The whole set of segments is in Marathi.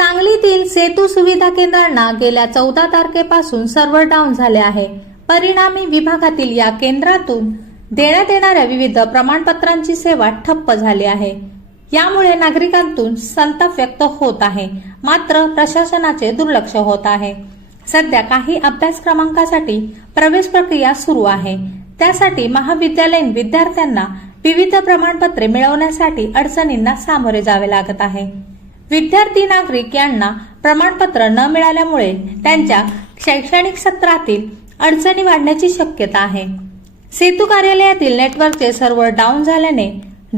सांगलीतील सेतू सुविधा केंद्रांना गेल्या चौदा तारखेपासून सर्व्हर डाऊन झाले आहे. परिणामी विभागातील या केंद्रातून देण्यात येणाऱ्या विविध प्रमाणपत्रांची सेवा ठप्प झाली आहे. यामुळे नागरिकांतून संताप व्यक्त होत आहे. मात्र प्रशासनाचे दुर्लक्ष होत आहे. सध्या काही अभ्यासक्रमांकासाठी प्रवेश प्रक्रिया सुरू आहे. त्यासाठी महाविद्यालयीन विद्यार्थ्यांना विविध प्रमाणपत्रे मिळवण्यासाठी अडचणींना सामोरे जावे लागत आहे. विद्यार्थी नागरिक यांना प्रमाणपत्र न मिळाल्यामुळे त्यांच्या शैक्षणिक सत्रातील अडचणी वाढण्याची शक्यता आहे. सेतू कार्यालयातील नेटवर्कचे सर्व्हर डाऊन झाल्याने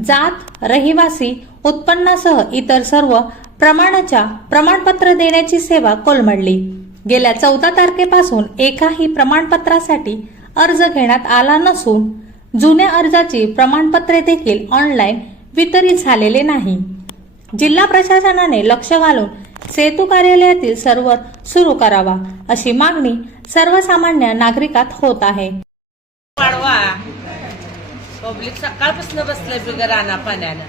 जात रहिवासी उत्पन्नासह इतर सर्व प्रमाणाच्या प्रमाणपत्र देण्याची सेवा कोलमडली. गेल्या चौदा तारखेपासून एकाही प्रमाणपत्रासाठी अर्ज घेण्यात आला नसून जुन्या अर्जाची प्रमाणपत्रे देखील ऑनलाईन वितरित झालेले नाही. जिल्हा प्रशासनाने लक्ष घालून सेतू कार्यालयातील सर्व्हर सुरू करावा अशी मागणी सर्वसामान्य नागरिकात होत आहे. वाढवा. पब्लिक सकाळपासून बसलंय बिगर राणा पाण्यानं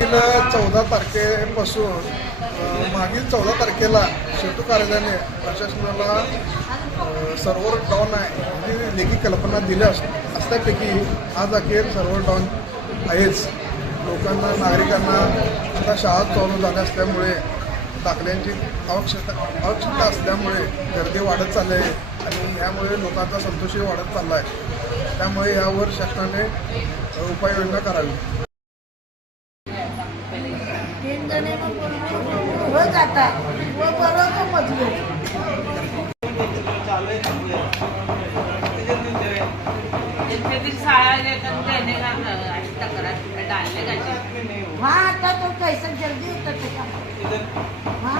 मागील चौदा तारखेपासून मागील चौदा तारखेला शेतू कार्यालयाने प्रशासनाला सर्व्हर डाऊन आहे ही लेखी कल्पना दिल्या अस असल्यापैकी आज अखेर सर्व्हर डाऊन आहेच. लोकांना नागरिकांना आता शाळा चालू झाल्या असल्यामुळे दाखल्यांची आवश्यकता आवश्यकता असल्यामुळे गर्दी वाढत चालली आहे आणि यामुळे लोकांचा संतोषही वाढत चालला आहे. त्यामुळे यावर शासनाने उपाययोजना करावी. शाळा तक्रार डालने जाते वहाँ आता तो कैसे जल्दी उतरते हाँ?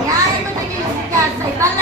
यहाँ है मुझे कि? क्या सही बात